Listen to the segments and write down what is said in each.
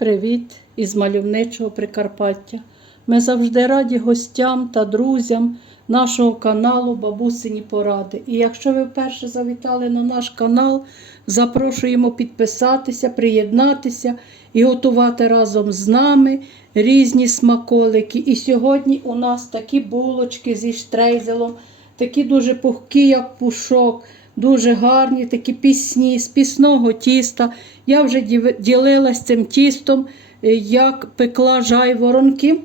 Привіт із мальовничого Прикарпаття. Ми завжди раді гостям та друзям нашого каналу Бабусині Поради. І якщо ви вперше завітали на наш канал, запрошуємо підписатися, приєднатися і готувати разом з нами різні смаколики. І сьогодні у нас такі булочки зі штрейзелом, такі дуже пухкі, як пушок. Дуже гарні, такі пісні з пісного тіста. Я вже ділилась цим тістом, е, як пекла жайворонки.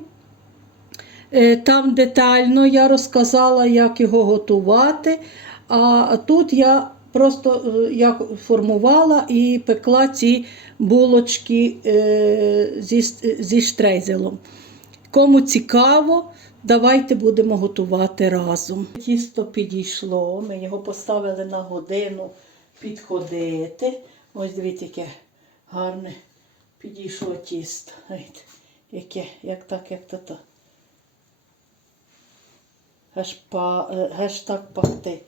Е, Там детально я розказала, як його готувати. А тут я просто е, як формувала і пекла ці булочки зі, зі штрейзелом. Кому цікаво, давайте будемо готувати разом. Тісто підійшло, ми його поставили на годину підходити. Ось дивіться, яке гарне підійшло тісто. Яке, як так, як то то. Аж, е.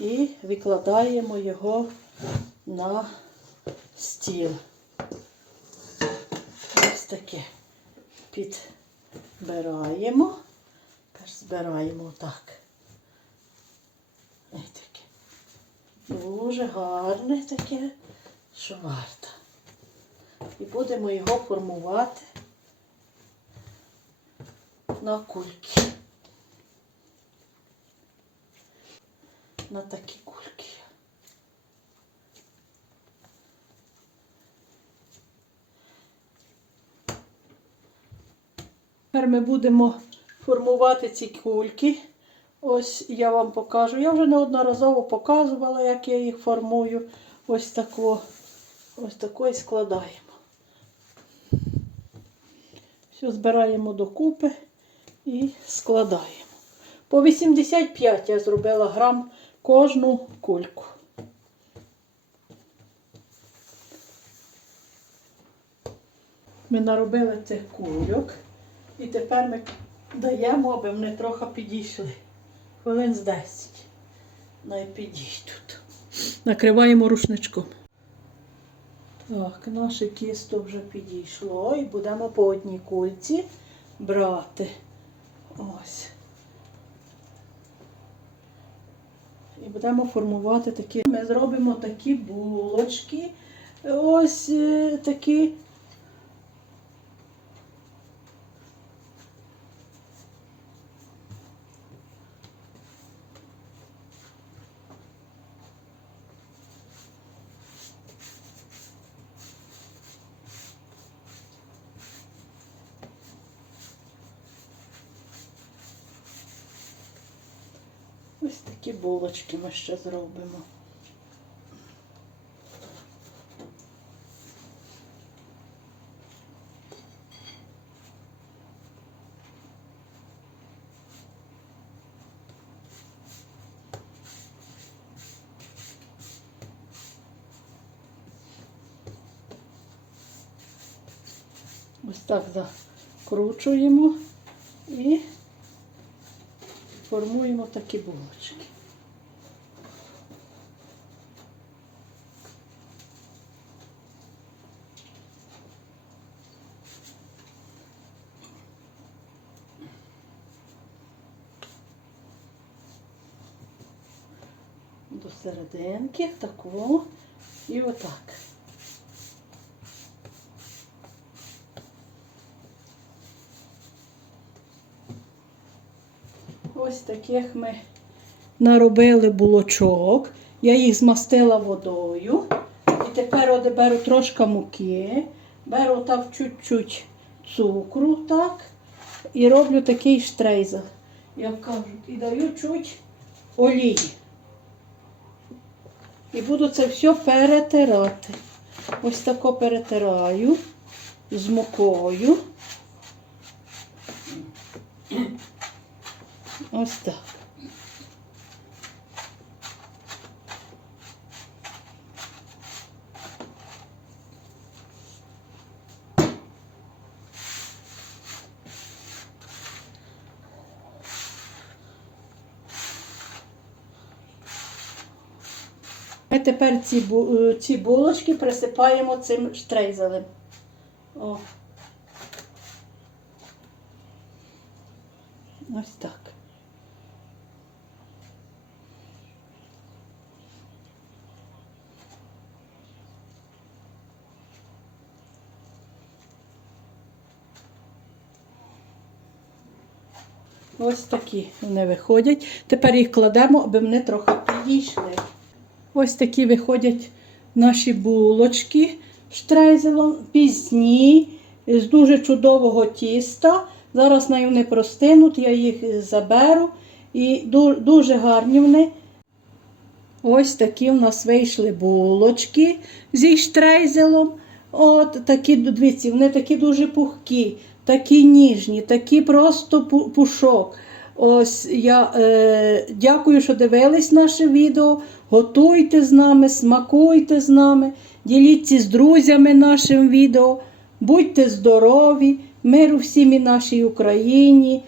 І викладаємо його на стіл. Ось таке підбираємо. Тепер збираємо так. Ось таке. Дуже гарне таке, що варто. І будемо його формувати на кульки. На такі кульки. Тепер ми будемо формувати ці кульки. Ось я вам покажу. Я вже неодноразово показувала, як я їх формую. Ось тако, ось тако і складаємо. Все збираємо докупи і складаємо. По 85 я зробила грам кожну кульку. Ми наробили цих кульок. І тепер ми даємо, аби вони трохи підійшли. Хвилин з 10. Най підійдуть. Накриваємо рушничком. Так, наше тісто вже підійшло і будемо по одній кульці брати. Ось. І будемо формувати такі. Ми зробимо такі булочки. Ось е, такі. Ось такі булочки ми ще зробимо. Ось так закручуємо і формуємо такі булочки. До серединки, таку і отак. Ось таких ми наробили булочок. Я їх змастила водою. І тепер от беру трошки муки, беру так чуть-чуть цукру, так, і роблю такий штрейзел, як кажуть, і даю чуть олії. І буду це все перетирати. Ось тако перетираю з мукою. Ось так. Ми тепер ці, е, ці булочки присипаємо цим штрейзелем. О. Ось так. Ось такі вони виходять. Тепер їх кладемо, аби вони трохи підійшли. Ось такі виходять наші булочки штрейзелом, пізні, з дуже чудового тіста. Зараз на вони простинуть, я їх заберу. І дуже гарні вони. Ось такі в нас вийшли булочки зі штрейзелом. От такі, дивіться, вони такі дуже пухкі, такі ніжні, такі просто пушок. Ось я е, дякую, що дивились наше відео. Готуйте з нами, смакуйте з нами, діліться з друзями нашим відео. Будьте здорові, миру всім і нашій Україні.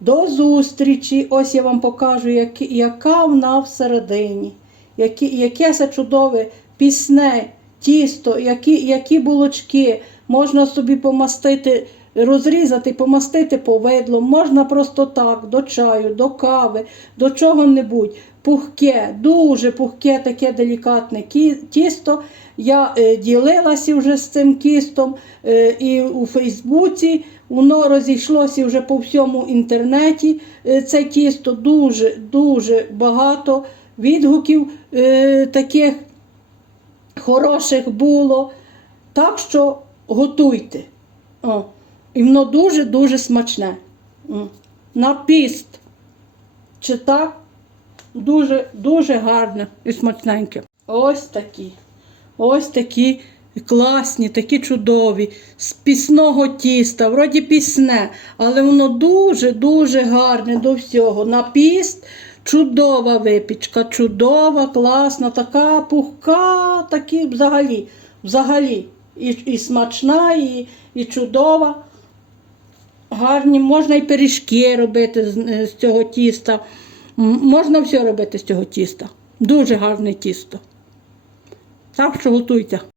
До зустрічі! Ось я вам покажу, як, яка вона всередині. Які, яке це чудове пісне, тісто, які, які булочки. Можна собі помастити, розрізати, помастити повидлом. Можна просто так, до чаю, до кави, до чого-небудь. Пухке, дуже пухке, таке делікатне тісто. Я е, ділилася вже з цим кістом е, і у Фейсбуці. Воно розійшлося вже по всьому інтернеті. Е, Це тісто дуже дуже багато відгуків таких хороших було. Так що готуйте. О, і воно дуже-дуже смачне. На піст. Чи так? Дуже, дуже гарне і смачненьке. Ось такі. Ось такі класні, такі чудові, з пісного тіста, вроді пісне, але воно дуже-дуже гарне до всього. На піст чудова випічка, чудова, класна, така пухка, такі взагалі. взагалі. І, і смачна, і, і чудова. Гарні, можна і пиріжки робити з, з цього тіста. Можна все робити з цього тіста. Дуже гарне тісто. Так що готуйте.